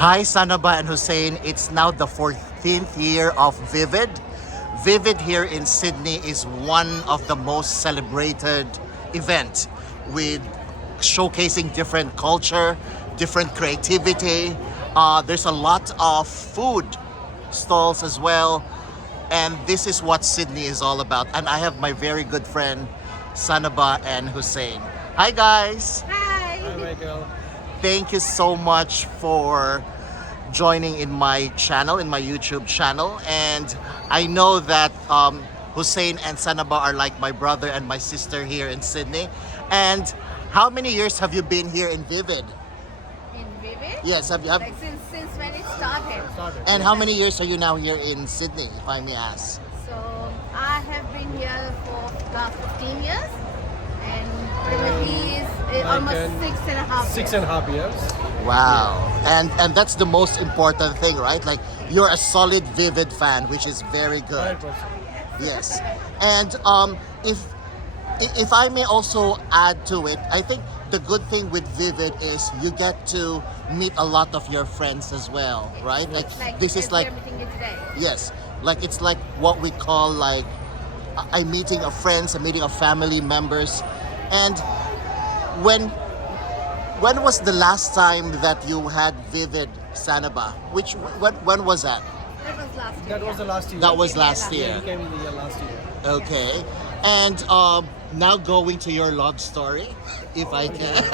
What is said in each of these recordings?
Hi, Sanaba and Hussein. It's now the 14th year of Vivid. Vivid here in Sydney is one of the most celebrated event with showcasing different culture, different creativity. There's a lot of food stalls as well. And this is what Sydney is all about. And I have my very good friend, Sanaba and Hussein. Hi, guys. Hi. Hi, Michael. Thank you so much for joining in my channel, in my YouTube channel. And I know that Hussein and Sanaba are like my brother and my sister here in Sydney. And how many years have you been here in Vivid? In Vivid? Yes, have you? Like since when it started. And how many years are you now here in Sydney, if I may ask? So I have been here for last 15 years, and previously is almost 6.5 Six years. and a half years. Wow. And that's the most important thing, right? Like you're a solid Vivid fan, which is very good. 100%. Yes. And if I may also add to it, I think the good thing with Vivid is you get to meet a lot of your friends as well, right? Like This is as like we are meeting here today. yes, like it's like what we call like a meeting of friends, a meeting of family members. And when was the last time that you had Vivid, Sanaba? When was that? That was last year. That was the last year. That was last Yeah, year. we came in the year last year. Okay. And now going to your love story, if I can.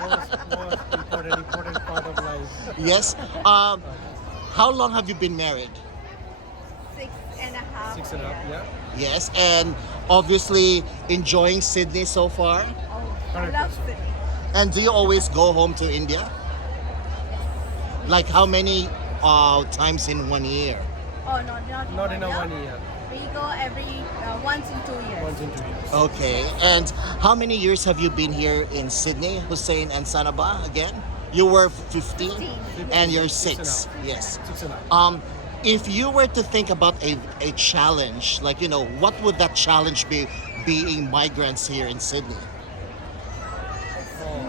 Most important part of life. Yes. How long have you been married? 6.5 Six and a half, years. yeah. Yes. And obviously enjoying Sydney so far. Oh, I love Sydney. And do you always go home to India? Like how many times in 1 year? Oh, no, not Not in a year. 1 year. We go every once in 2 years. Once in 2 years. Okay. And how many years have you been here in Sydney, Hussein and Sanaba again? You were 15 and you're 6. Yes. Six and a half. If you were to think about a challenge, like, you know, what would that challenge be being migrants here in Sydney?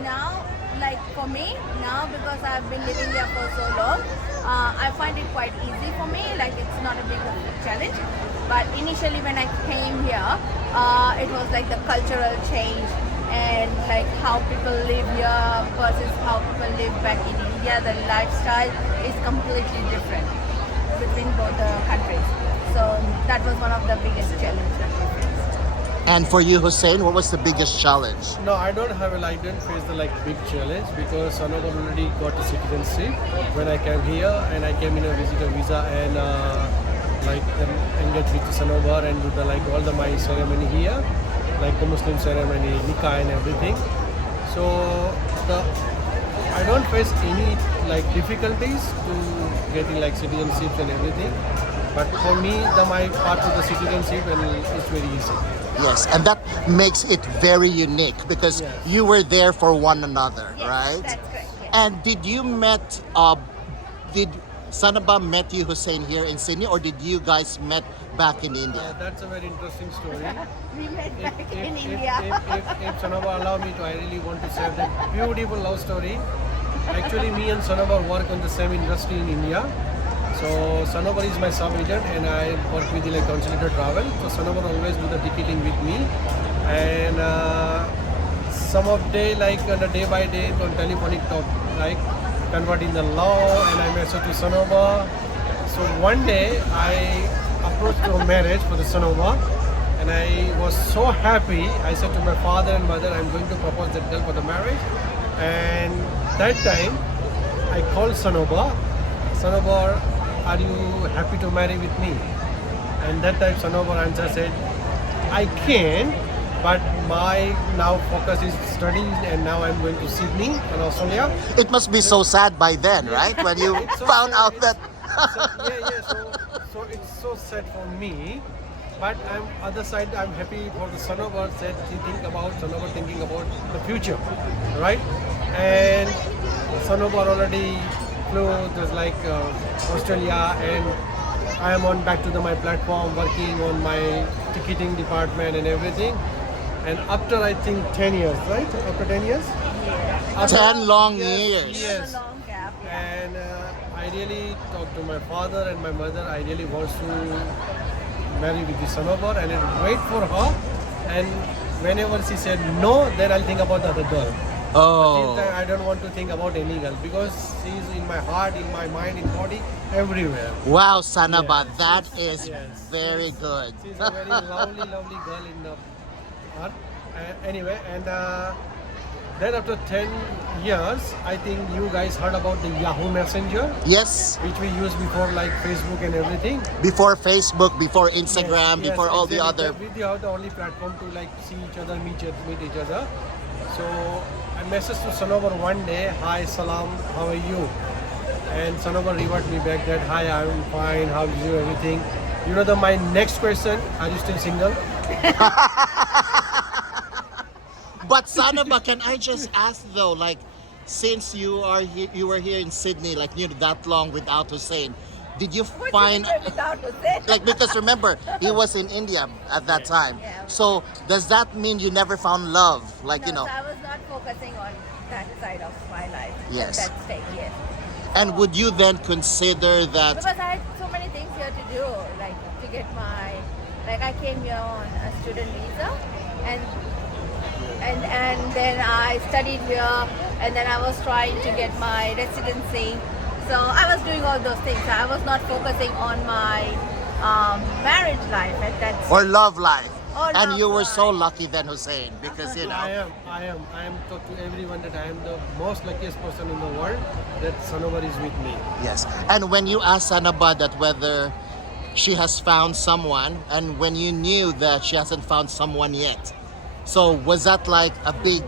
Now, like for me, now because I've been living here for so long, I find it quite easy for me. Like it's not a big challenge. But initially, when I came here, it was like the cultural change and like how people live here versus how people live back in India. The lifestyle is completely different between both the countries. So that was one of the biggest challenges that we faced. And for you, Hussein, what was the biggest challenge? No, I don't have I didn't face the big challenge because Sanobar already got the citizenship when I came here, and I came in a visitor visa and engage with Sanobar and do the all the my ceremony here, like the Muslim ceremony, nikah and everything. So I don't face any difficulties to getting citizenships and everything. But for me, my part of the citizenship and it's very easy. Yes, and that makes it very unique because Yes. you were there for one another, Yes, right? that's correct. Yes. And did Sanaba met you, Hussein, here in Sydney, or did you guys met back in India? That's a very interesting story. We met back in if, India. if Sanobar allow me to, I really want to share that beautiful love story. Actually, me and Sanobar work on the same industry in India. So Sanobar is my sub-agent and I work with the Consolidated Travel. So Sanobar always do the ticketing with me. And some of day, on a day by day, on telephonic talk, converting the law and I message to Sanobar. So one day I approached to a marriage for the Sanobar. And I was so happy. I said to my father and mother, I'm going to propose that girl for the marriage. And that time, I called Sanobar. Sanobar, are you happy to marry with me? And that time, Sanobar answer said, I can, but my now focus is studying, and now I'm going to Sydney in Australia. It must be so sad by then, right? When you It's so found sad. out that. So it's so sad for me. But other side, I'm happy for the Sanobar that he Sanobar thinking about the future, right? And Sanobar already flew just Australia, and I am on back to my platform working on my ticketing department and everything. And after I think 10 years, right? After 10 years? After 10 long yes, years. It's Yes. a long gap. and I really talked to my father and my mother. I really want to marry with the Sanobar and I'll wait for her. And whenever she said no, then I'll think about the other girl. Till Oh. then, I don't want to think about any girl because she's in my heart, in my mind, in body, everywhere. Wow, Sanaba, Yes. that is Yes. very good. She's a very lovely, lovely girl in the heart. Anyway, and then after 10 years, I think you guys heard about the Yahoo Messenger, Yes, which we used before like Facebook and everything. before Facebook, before Instagram, Yes, before all the exactly. other. We are the only platform to like see each other, meet each other. So I messaged to Sanobar one day, hi Salam, how are you? And Sanobar rewarded me back that, hi, I'm fine, how is you, everything. You know my next question, are you still single? But Sanaba, can I just ask though, like, since you were here in Sydney, like that long without Hussein, did you What find did you do without Hussein? like, because remember he was in India at that time, Yeah. so does that mean you never found love? Like, No, you know, so I was not focusing on that side of my life. Yes. At that stage, yes. and would you then consider that? Because I had so many things here to do, like to get my, like I came here on a student visa, and then I studied here, and then I was trying to get my residency. So I was doing all those things. I was not focusing on my marriage life at that. Or love life? Or And love you were so life. lucky then, Hussein, because you know. I am talk to everyone that I am the most luckiest person in the world that Sanobar is with me. Yes. And when you asked Sanaba that whether she has found someone, and when you knew that she hasn't found someone yet, so was that like a big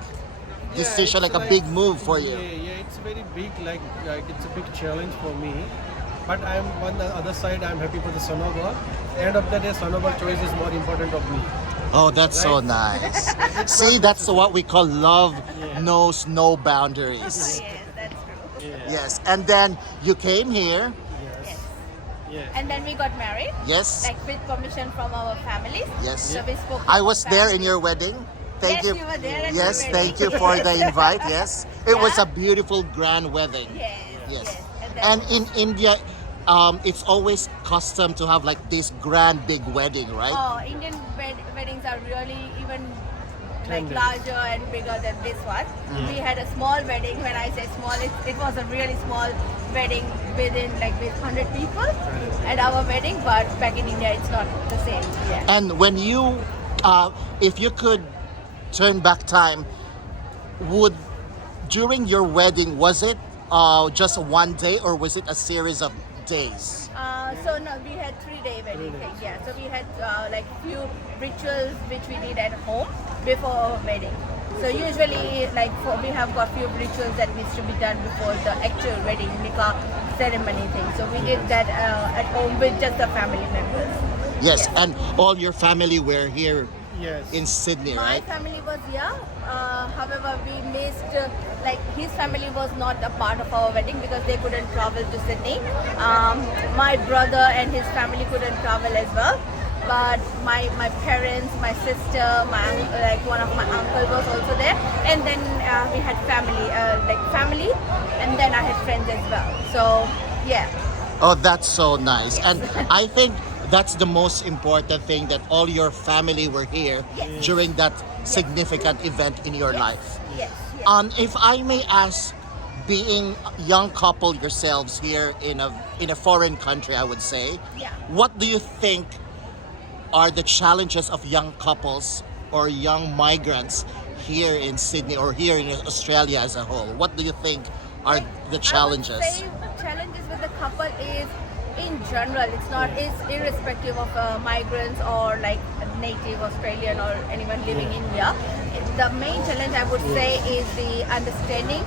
decision, it's like a big move for Yeah, you? yeah, it's very big, like it's a big challenge for me. But I'm on the other side, I'm happy for the Sanobar. End of the day, Sanobar choice is more important of me. Oh, that's so Right. nice. See, that's what we call love knows no boundaries. Yes, that's true. Yes. And then you came here. Yes. Yes. And then we got married, Yes. like with permission from our families. Yes. So we spoke. I to was our there in families. your wedding. Thank Yes, you. you were there at my Yes, wedding. thank you for the invite. Yes. It was Yeah. a beautiful grand wedding. Yes. Yes. And then, And in India, it's always custom to have like this grand big wedding, right? oh, Indian weddings are really even like 10 days. larger and bigger than this one. We had a small wedding. When I say small, it was a really small wedding with 100 people at our wedding. But back in India, it's not the same. Yeah. And when you, if you could turn back time, would during your wedding was it just one day or was it a series of days? So no, we had 3-day wedding thing. Yeah. So we had like few rituals which we did at home before our wedding. So usually, we have got few rituals that needs to be done before the actual wedding nikah ceremony thing. So we did that at home with just the family members. Yes, and all your family were here Yes. in Sydney, My right? family was here. However, we missed, his family was not a part of our wedding because they couldn't travel to Sydney. My brother and his family couldn't travel as well. But my parents, my sister, one of my uncle was also there. And then we had family, and then I had friends as well. So, yeah. Oh, that's so nice. And I think that's the most important thing, that all your family were here Yes. during that significant event in your life. Yes. Yes. If I may ask, being a young couple yourselves here in a foreign country, I would say, Yeah. what do you think are the challenges of young couples or young migrants here in Sydney or here in Australia as a whole? What do you think are the challenges? I would say the challenges with the couple is in general. It's irrespective of migrants or like a native Australian or anyone living in India. The main challenge I would say is the understanding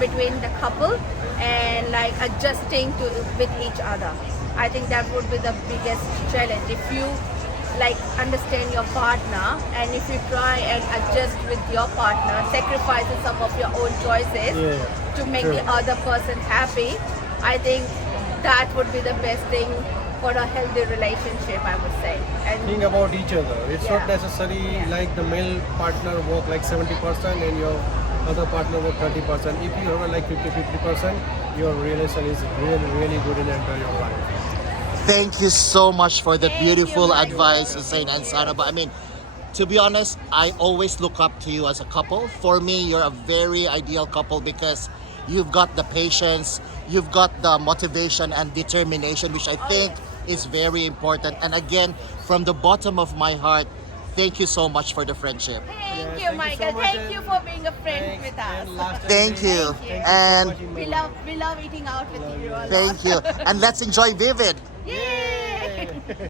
between the couple and like adjusting with each other. I think that would be the biggest challenge. If you like understand your partner and if you try and adjust with your partner, sacrificing some of your own choices to make the other person happy, I think that would be the best thing for a healthy relationship, I would say. And Think about each other. It's not Yeah. necessary like the male partner work like 70% and your other partner with 30%. If you have like 50-50%, your relation is really, really good and enjoy your life. Thank you so much for that Thank you, beautiful Mike. advice, Hussein and Sanaba. I mean, to be honest, I always look up to you as a couple. For me, you're a very ideal couple because you've got the patience, you've got the motivation and determination, which I think is very important. And again, from the bottom of my heart, thank you so much for the friendship. Thank Yeah, you, thank you Michael. so much, Thank and- you for being a friend Thanks, with and us. last time, Thank you. Thank you And so much in my We life. love eating out with you a lot. thank you. And let's enjoy Vivid. Yay!